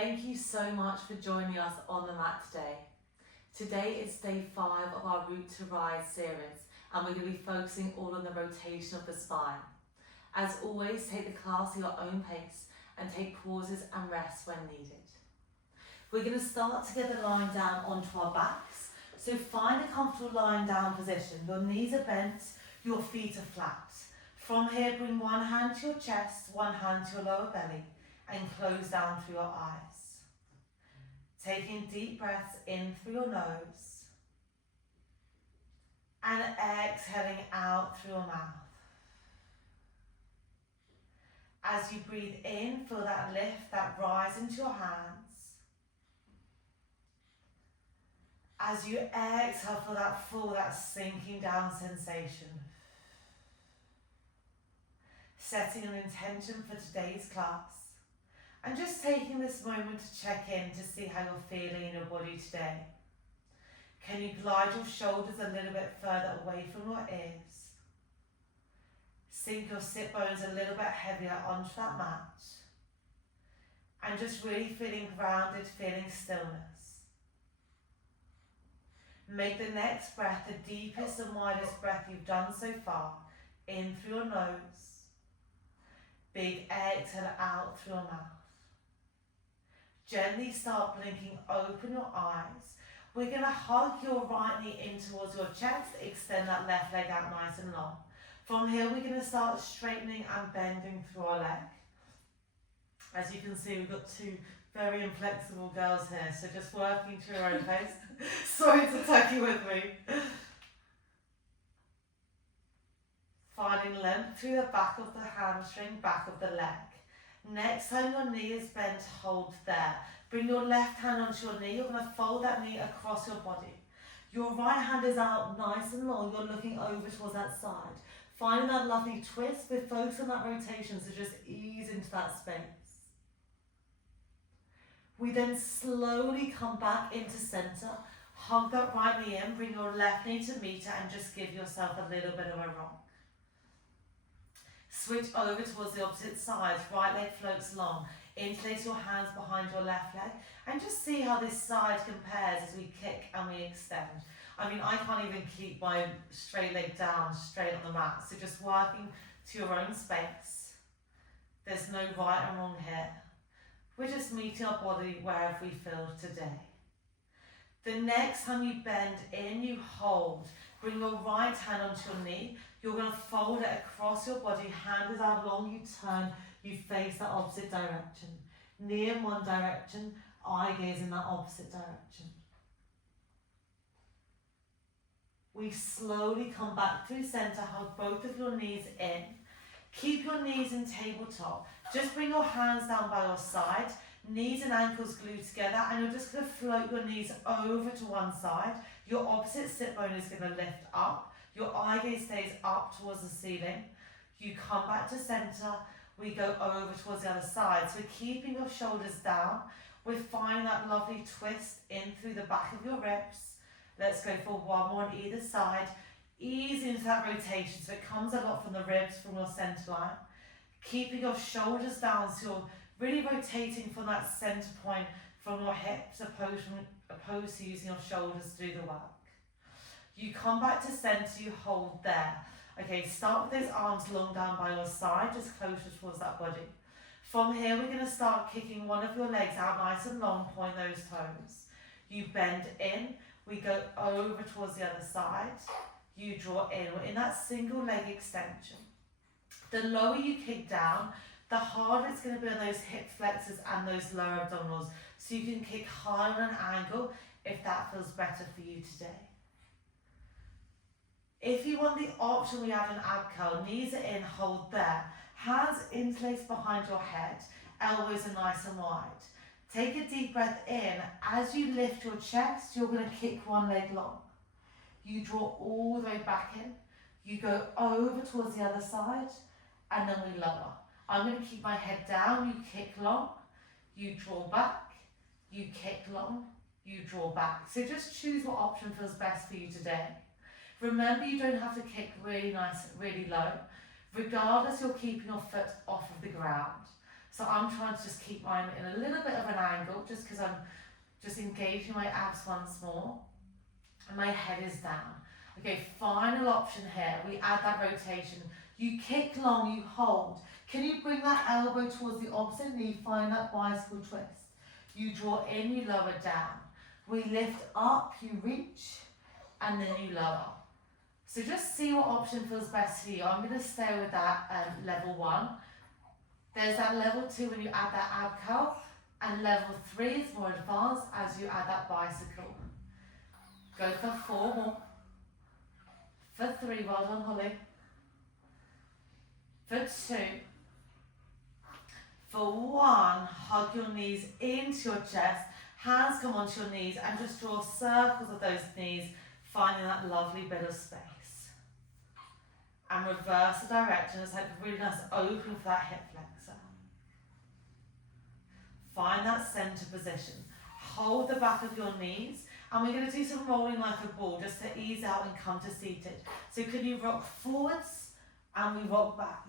Thank you so much for joining us on the mat today. Today is day 5 of our Root to Rise series, and we're going to be focusing all on the rotation of the spine. As always, take the class at your own pace and take pauses and rests when needed. We're going to start together lying down onto our backs. So find a comfortable lying down position. Your knees are bent, your feet are flat. From here, bring one hand to your chest, one hand to your lower belly, and close down through your eyes. Taking deep breaths in through your nose and exhaling out through your mouth. As you breathe in, feel that lift, that rise into your hands. As you exhale, feel that fall, that sinking down sensation. Setting an intention for today's class. And just taking this moment to check in to see how you're feeling in your body today. Can you glide your shoulders a little bit further away from your ears? Sink your sit bones a little bit heavier onto that mat. And just really feeling grounded, feeling stillness. Make the next breath the deepest and widest breath you've done so far. In through your nose. Big exhale out through your mouth. Gently start blinking, open your eyes. We're going to hug your right knee in towards your chest, extend that left leg out nice and long. From here we're going to start straightening and bending through our leg. As you can see, we've got two very inflexible girls here, so just working to your own pace. Sorry to tuck you with me. Finding length through the back of the hamstring, back of the leg. Next time your knee is bent, hold there. Bring your left hand onto your knee. You're going to fold that knee across your body. Your right hand is out nice and long. You're looking over towards that side. Finding that lovely twist. We're focused on that rotation, so just ease into that space. We then slowly come back into center. Hug that right knee in. Bring your left knee to meet it and just give yourself a little bit of a rock. Switch over towards the opposite side, right leg floats long. Interlace your hands behind your left leg and just see how this side compares as we kick and we extend. I mean, I can't even keep my straight leg down straight on the mat, so just working to your own space. There's no right and wrong here. We're just meeting our body wherever we feel today. The next time you bend in, you hold. Bring your right hand onto your knee. You're going to fold it across your body. Hand is out long, you turn, you face that opposite direction. Knee in one direction, eye gaze in that opposite direction. We slowly come back through center, hug both of your knees in. Keep your knees in tabletop. Just bring your hands down by your side. Knees and ankles glued together, and you're just going to float your knees over to one side. Your opposite sit bone is going to lift up. Your eye gaze stays up towards the ceiling. You come back to center. We go over towards the other side. So we're keeping your shoulders down. We're finding that lovely twist in through the back of your ribs. Let's go for one more on either side. Ease into that rotation. So it comes a lot from the ribs, from your center line. Keeping your shoulders down so you're really rotating from that center point from your hips opposed to using your shoulders to do the work. You come back to center, you hold there. Okay, start with those arms long down by your side, just closer towards that body. From here, we're going to start kicking one of your legs out nice and long, point those toes. You bend in, we go over towards the other side. You draw in, we're in that single leg extension. The lower you kick down, the harder it's going to be on those hip flexors and those lower abdominals. So you can kick higher on an angle if that feels better for you today. If you want the option, we have an ab curl. Knees are in, hold there. Hands interlaced behind your head. Elbows are nice and wide. Take a deep breath in. As you lift your chest, you're going to kick one leg long. You draw all the way back in. You go over towards the other side, and then we lower. I'm going to keep my head down. You kick long. You draw back. You kick long. You draw back. So just choose what option feels best for you today. Remember, you don't have to kick really nice, really low. Regardless, you're keeping your foot off of the ground. So I'm trying to just keep mine in a little bit of an angle, just because I'm just engaging my abs once more. And my head is down. Okay, final option here. We add that rotation. You kick long, you hold. Can you bring that elbow towards the opposite knee? Find that bicycle twist. You draw in, you lower down. We lift up, you reach, and then you lower. So just see what option feels best for you. I'm going to stay with that level 1. There's that level 2 when you add that ab curl, and level 3 is more advanced as you add that bicycle. Go for 4 more. For 3, well done, Holly. For 2. For 1, hug your knees into your chest. Hands come onto your knees and just draw circles of those knees, finding that lovely bit of space. And reverse the direction. It's like really nice open for that hip flexor. Find that center position. Hold the back of your knees. And we're going to do some rolling like a ball just to ease out and come to seated. So can you rock forwards and we rock back.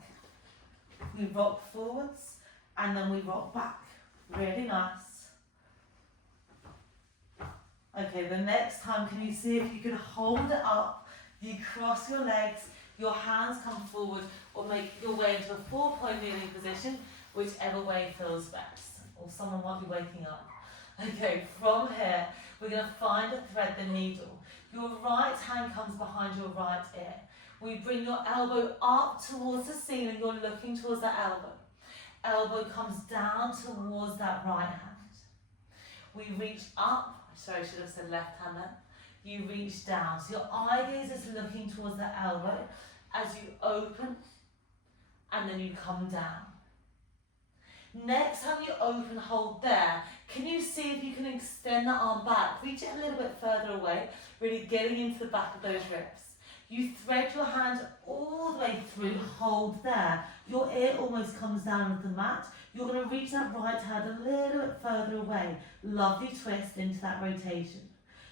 We rock forwards and then we rock back. Really nice. Okay, the next time, can you see if you can hold it up? You cross your legs, your hands come forward, or make your way into a 4-point kneeling position, whichever way feels best. Or someone might be waking up. Okay, from here, we're going to find and thread the needle. Your right hand comes behind your right ear. We bring your elbow up towards the ceiling, you're looking towards that elbow. Elbow comes down towards that right hand. We reach up, sorry, I should have said left hand there. You reach down, so your eye gaze is looking towards the elbow as you open and then you come down. Next time you open, hold there. Can you see if you can extend that arm back? Reach it a little bit further away, really getting into the back of those ribs. You thread your hand all the way through, hold there. Your ear almost comes down with the mat. You're going to reach that right hand a little bit further away. Lovely twist into that rotation.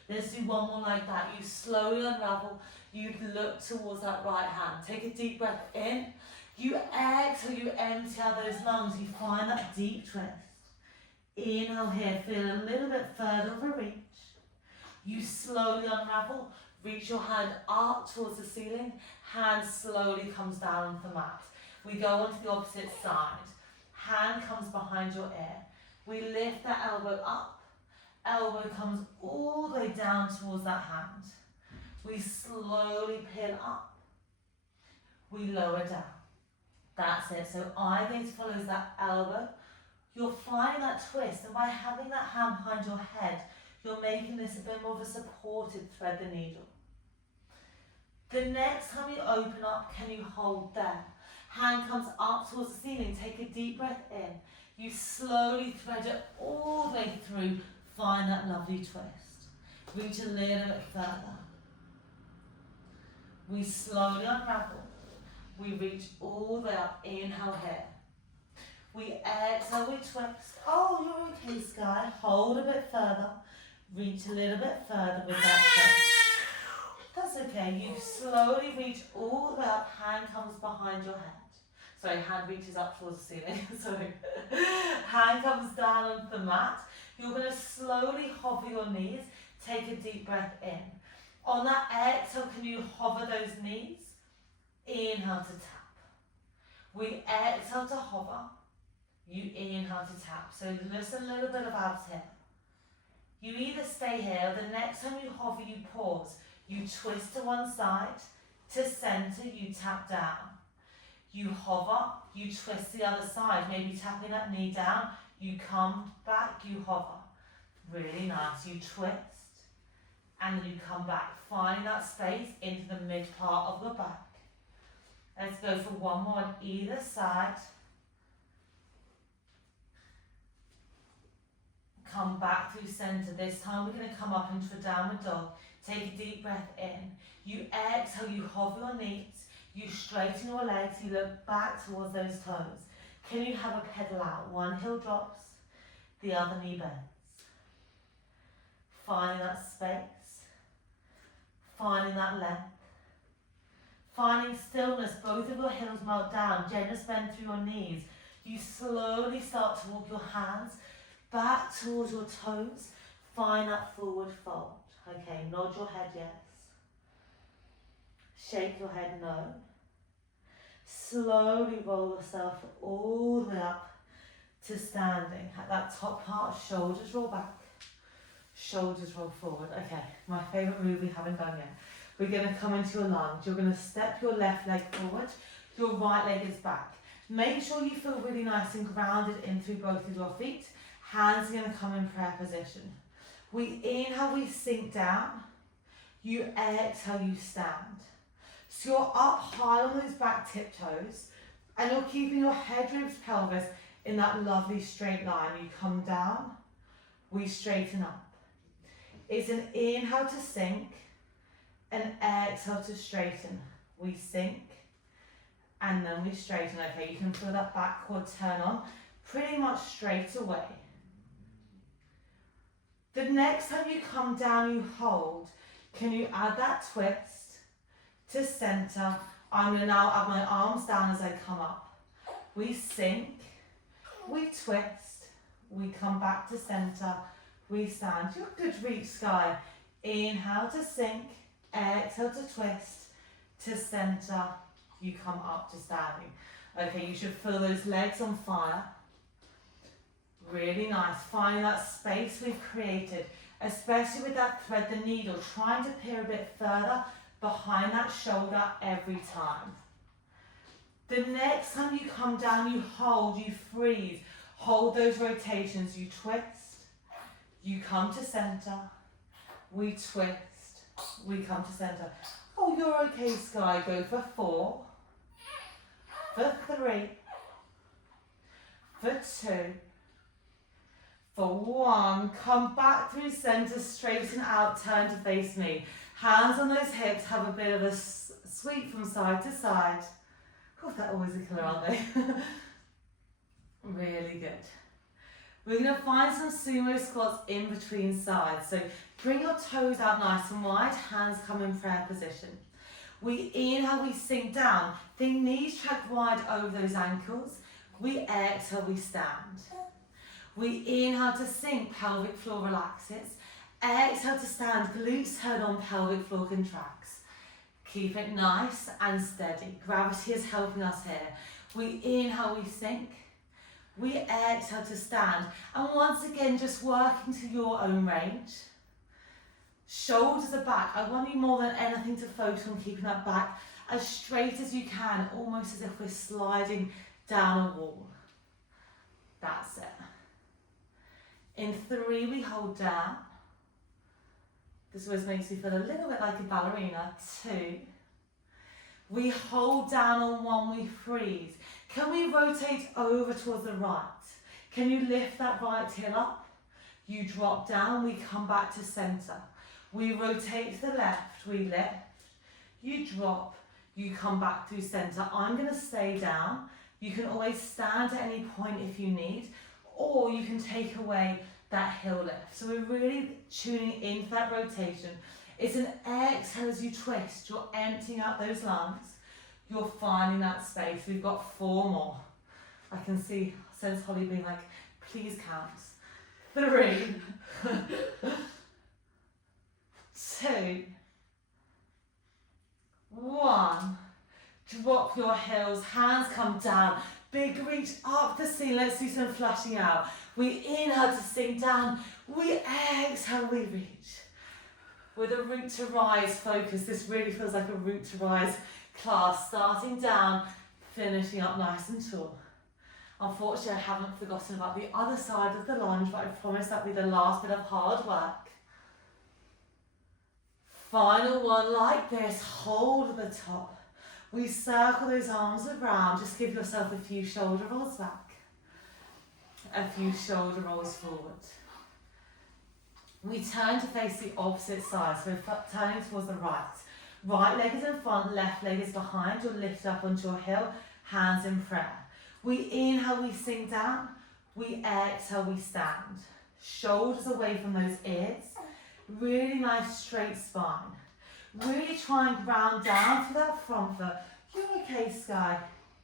Let's do one more like that. You slowly unravel. You look towards that right hand. Take a deep breath in. You exhale, you empty out those lungs. You find that deep twist. Inhale here, feel a little bit further of a reach. You slowly unravel. Reach your hand up towards the ceiling. Hand slowly comes down onto the mat. We go on to the opposite side. Hand comes behind your ear. We lift that elbow up. Elbow comes all the way down towards that hand. We slowly peel up. We lower down. That's it. So eye gaze follows that elbow. You're finding that twist, and by having that hand behind your head, you're making this a bit more of a supported thread the needle. The next time you open up, can you hold there? Hand comes up towards the ceiling. Take a deep breath in. You slowly thread it all the way through. Find that lovely twist. Reach a little bit further. We slowly unravel. We reach all the way up. Inhale here. We exhale, we twist. Oh, you're okay, Sky. Hold a bit further. Reach a little bit further with that twist. That's okay. You slowly reach all the way up. Hand comes behind your head. Sorry, hand reaches up towards the ceiling. Sorry. Hand comes down onto the mat. You're going to slowly hover your knees. Take a deep breath in. On that exhale, can you hover those knees? Inhale to tap. We exhale to hover. You inhale to tap. So just a little bit of abs here. You either stay here, or the next time you hover, you pause. You twist to one side, to center, you tap down. You hover, you twist the other side, maybe tapping that knee down. You come back, you hover. Really nice. You twist, and then you come back. Find that space into the mid part of the back. Let's go for one more on either side. Come back through center. This time we're going to come up into a downward dog. Take a deep breath in. You exhale, you hover your knees. You straighten your legs. You look back towards those toes. Can you have a pedal out? One heel drops, the other knee bends. Finding that space. Finding that length. Finding stillness. Both of your heels melt down. Generous bend through your knees. You slowly start to walk your hands back towards your toes. Find that forward fold. Okay, nod your head yes. Shake your head no. Slowly roll yourself all the way up to standing. At that top part, shoulders roll back, shoulders roll forward. Okay, my favourite move we haven't done yet. We're going to come into a lunge. You're going to step your left leg forward, your right leg is back. Make sure you feel really nice and grounded in through both of your feet. Hands are going to come in prayer position. We inhale, we sink down. You exhale, you stand. So you're up high on those back tiptoes and you're keeping your head, ribs, pelvis in that lovely straight line. You come down, we straighten up. It's an inhale to sink, an exhale to straighten. We sink and then we straighten. Okay, you can feel that back quad turn on pretty much straight away. The next time you come down, you hold. Can you add that twist to center? I'm going to now add my arms down as I come up. We sink, we twist, we come back to center, we stand. You're good reach, Sky. Inhale to sink, exhale to twist, to center, you come up to standing. Okay, you should feel those legs on fire. Really nice. Finding that space we've created, especially with that thread, the needle, trying to peer a bit further behind that shoulder every time. The next time you come down, you hold, you freeze. Hold those rotations. You twist, you come to center, we twist, we come to center. Oh, you're okay, Sky. Go for 4, for 3, for 2, for 1. Come back through center, straighten out, turn to face me. Hands on those hips, have a bit of a sweep from side to side. Oh, they're always a killer, aren't they? Really good. We're going to find some sumo squats in between sides. So bring your toes out nice and wide, hands come in prayer position. We inhale, we sink down. Think knees track wide over those ankles. We exhale, we stand. We inhale to sink, pelvic floor relaxes. Exhale to stand, glutes turn on, pelvic floor contracts. Keep it nice and steady. Gravity is helping us here. We inhale, we sink. We exhale to stand. And once again, just working to your own range. Shoulders are back. I want you more than anything to focus on keeping that back as straight as you can, almost as if we're sliding down a wall. That's it. In 3, we hold down. This always makes me feel a little bit like a ballerina. 2. We hold down on 1, we freeze. Can we rotate over towards the right? Can you lift that right heel up? You drop down, we come back to center. We rotate to the left, we lift. You drop, you come back through center. I'm going to stay down. You can always stand at any point if you need, or you can take away that heel lift. So we're really tuning into that rotation. It's an exhale as you twist. You're emptying out those lungs. You're finding that space. We've got 4 more. I can sense Holly being like, please count. 3, 2, 1. Drop your heels, hands come down. Big reach up the ceiling. Let's do some flushing out. We inhale to sink down. We exhale, we reach. With a root to rise focus, this really feels like a root to rise class. Starting down, finishing up nice and tall. Unfortunately, I haven't forgotten about the other side of the lunge, but I promise that'll be the last bit of hard work. Final one like this, hold at the top. We circle those arms around, just give yourself a few shoulder rolls back. A few shoulder rolls forward. We turn to face the opposite side, so we're turning towards the right. Right leg is in front, left leg is behind. You'll lift up onto your heel, hands in prayer. We inhale, we sink down. We exhale, we stand. Shoulders away from those ears. Really nice straight spine. Really try and ground down to that front foot. You're okay, Sky.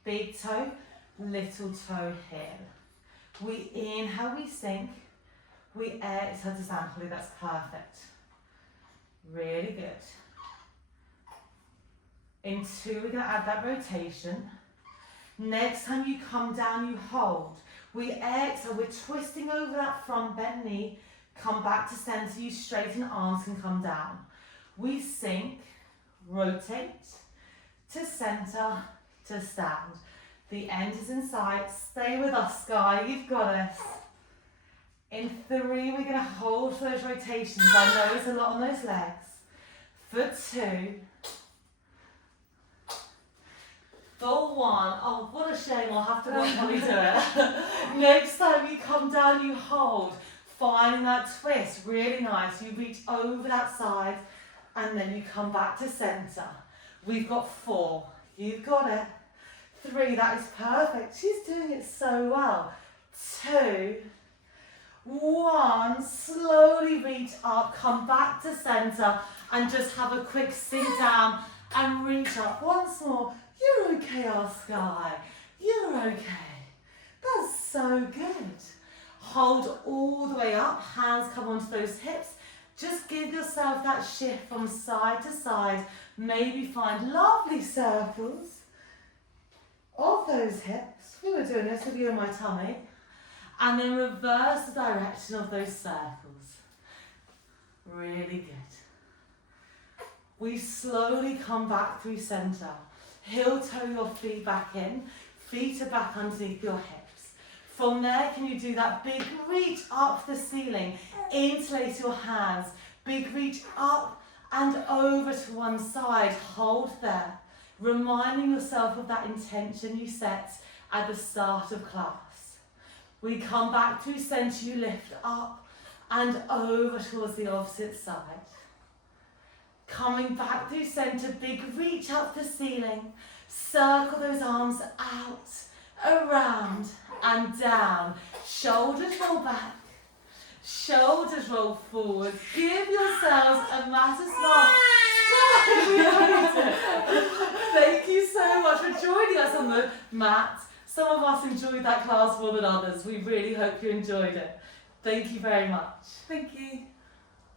Big toe, little toe heel. We inhale, we sink. We exhale to stand. Holly, that's perfect. Really good. In 2, we're going to add that rotation. Next time you come down, you hold. We exhale, we're twisting over that front bent knee. Come back to center, you straighten, arms can come down. We sink, rotate, to center, to stand. The end is in sight. Stay with us, Sky, you've got us. In 3, we're going to hold for those rotations. I know it's a lot on those legs. For 2. For 1. Oh, what a shame, I'll have to watch Holly do it. Next time you come down, you hold. Finding that twist, really nice. You reach over that side and then you come back to center. We've got 4. You've got it. 3, that is perfect. She's doing it so well. 2, 1, slowly reach up, come back to center and just have a quick sink down and reach up. Once more. You're okay, our Sky. You're okay. That's so good. Hold all the way up, hands come onto those hips. Just give yourself that shift from side to side. Maybe find lovely circles of those hips. We were doing this with you in my tummy. And then reverse the direction of those circles. Really good. We slowly come back through center. Heel toe your feet back in. Feet are back underneath your hips. From there, can you do that big reach up the ceiling? Interlace your hands. Big reach up and over to one side. Hold there. Reminding yourself of that intention you set at the start of class. We come back through center, you lift up and over towards the opposite side. Coming back through center, big reach up the ceiling. Circle those arms out, around and down. Shoulders roll back, shoulders roll forward. Give yourselves a massive smile. Thank you so much for joining us on the mat. Some of us enjoyed that class more than others. We really hope you enjoyed it. Thank you very much. Thank you.